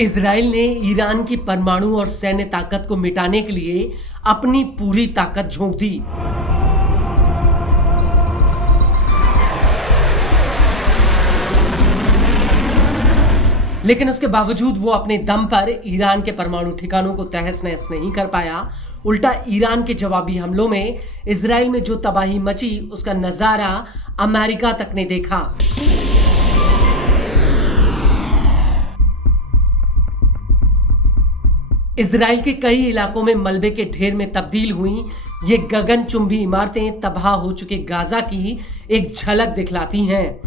Israel ने Iran की परमाणु और सैन्य ताकत को मिटाने के लिए अपनी पूरी ताकत झोंक दी। लेकिन उसके बावजूद वो अपने दम पर ईरान के परमाणु ठिकानों को तहस नहस नहीं कर पाया। उल्टा ईरान के जवाबी हमलों में इजराइल में जो तबाही मची उसका नजारा अमेरिका तक ने देखा। इजराइल के कई इलाकों में मलबे के ढेर में तब्दील हुई ये गगनचुंबी इमारतें तबाह हो चुके गाजा की एक झलक दिखलाती हैं।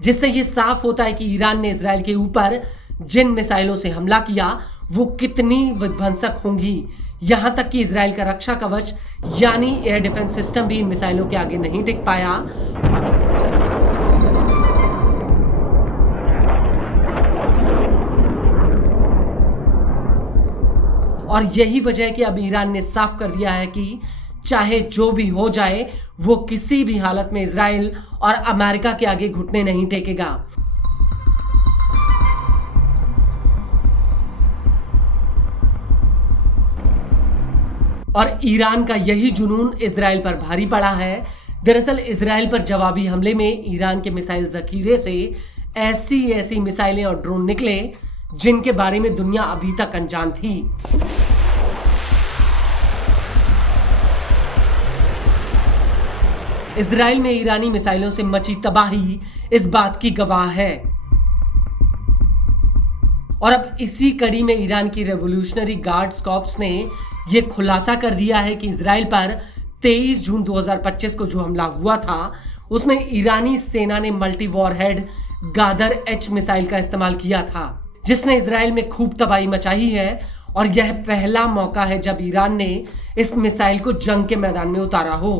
जिससे ये साफ होता है कि ईरान ने इजराइल के ऊपर जिन मिसाइलों से हमला किया वो कितनी विध्वंसक होंगी। यहां तक कि इजराइल का रक्षा कवच यानी एयर डिफेंस सिस्टम भी इन मिसाइलों के आगे नहीं टिक पाया। और यही वजह है कि अब ईरान ने साफ कर दिया है कि चाहे जो भी हो जाए वो किसी भी हालत में इजराइल और अमेरिका के आगे घुटने नहीं टेकेगा। और ईरान का यही जुनून इजराइल पर भारी पड़ा है। दरअसल इजराइल पर जवाबी हमले में ईरान के मिसाइल जखीरे से ऐसी मिसाइलें और ड्रोन निकले जिनके बारे में दुनिया अभी तक अनजान थी। इजराइल में ईरानी मिसाइलों से मची तबाही इस बात की गवाह है। और अब इसी कड़ी में ईरान की रेवोल्यूशनरी गार्ड्स कॉर्प्स ने यह खुलासा कर दिया है कि इजराइल पर 23 जून 2025 को जो हमला हुआ था उसमें ईरानी सेना ने मल्टी वॉरहेड गादर एच मिसाइल का इस्तेमाल किया था, जिसने इजराइल में खूब तबाही मचाई है। और यह पहला मौका है जब ईरान ने इस मिसाइल को जंग के मैदान में उतारा हो।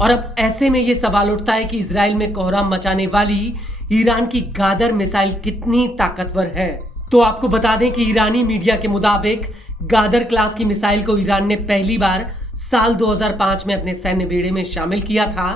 और अब ऐसे में यह सवाल उठता है कि इजराइल में कोहराम मचाने वाली ईरान की गादर मिसाइल कितनी ताकतवर है। तो आपको बता दें कि ईरानी मीडिया के मुताबिक गादर क्लास की मिसाइल को ईरान ने पहली बार साल 2005 में अपने सैन्य बेड़े में शामिल किया था।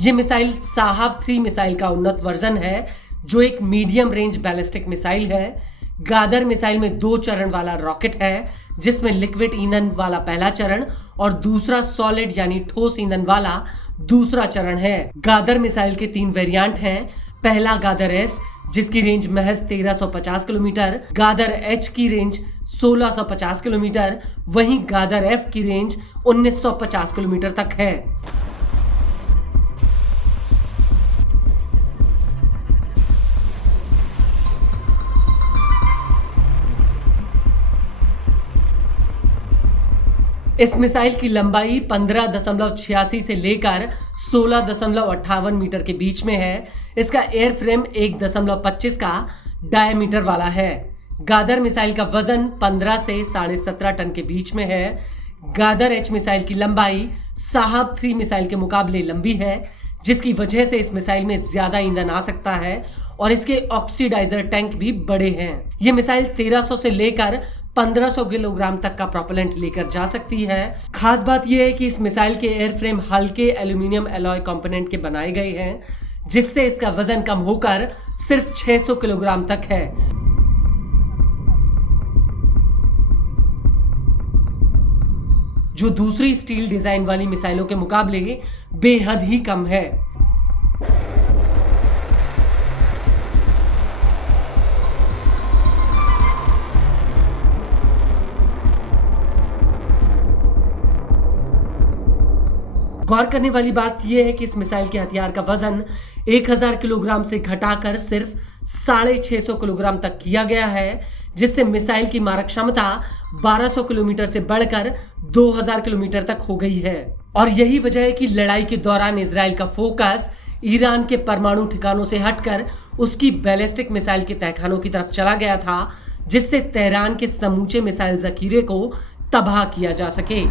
यह मिसाइल साहब 3 मिसाइल का उन्नत वर्जन है जो एक मीडियम रेंज बैलिस्टिक मिसाइल है। गादर मिसाइल में 2 चरण वाला रॉकेट है जिसमें लिक्विड ईंधन वाला पहला चरण और दूसरा सॉलिड यानी ठोस ईंधन वाला दूसरा चरण है। गादर मिसाइल के 3 वेरिएंट हैं। पहला गादर एस जिसकी रेंज महज 1350 किलोमीटर, गादर एच की रेंज 1650 किलोमीटर, वहीं गादर एफ की रेंज 1950 किलोमीटर तक है। इस मिसाइल की लंबाई 15.86 से लेकर 16.58 मीटर के बीच में है। इसका एयर फ्रेम 1.25 का डायमीटर वाला है। गादर मिसाइल का वजन 15 से 17.5 टन के बीच में है। गादर एच मिसाइल की लंबाई साहब 3 मिसाइल के मुकाबले लंबी है, जिसकी वजह से इस मिसाइल में ज्यादा ईंधन आ सकता है और इसके ऑक्सीडाइजर टैंक भी बड़े हैं। ये मिसाइल 1300 से लेकर 1500 किलोग्राम तक का प्रोपेलेंट लेकर जा सकती है। खास बात यह है कि इस मिसाइल के एयर फ्रेम हल्के एल्यूमिनियम एलॉय कंपोनेंट के बनाए गए हैं, जिससे इसका वजन कम होकर सिर्फ 600 किलोग्राम तक है। जो दूसरी स्टील डिजाइन वाली मिसाइलों के मुकाबले बेहद ही कम है। गौर करने वाली बात यह है कि इस मिसाइल के हथियार का वजन 1000 किलोग्राम से घटाकर सिर्फ 650 किलोग्राम तक किया गया है, जिससे मिसाइल की मारक क्षमता 1200 किलोमीटर से बढ़कर 2000 किलोमीटर तक हो गई है। और यही वजह है कि लड़ाई के दौरान इजराइल का फोकस ईरान के परमाणु ठिकानों से हटकर उसकी बैलिस्टिक मिसाइल के तहखानों की तरफ चला गया था, जिससे तेहरान के समूचे मिसाइल जखीरे को तबाह किया जा सके।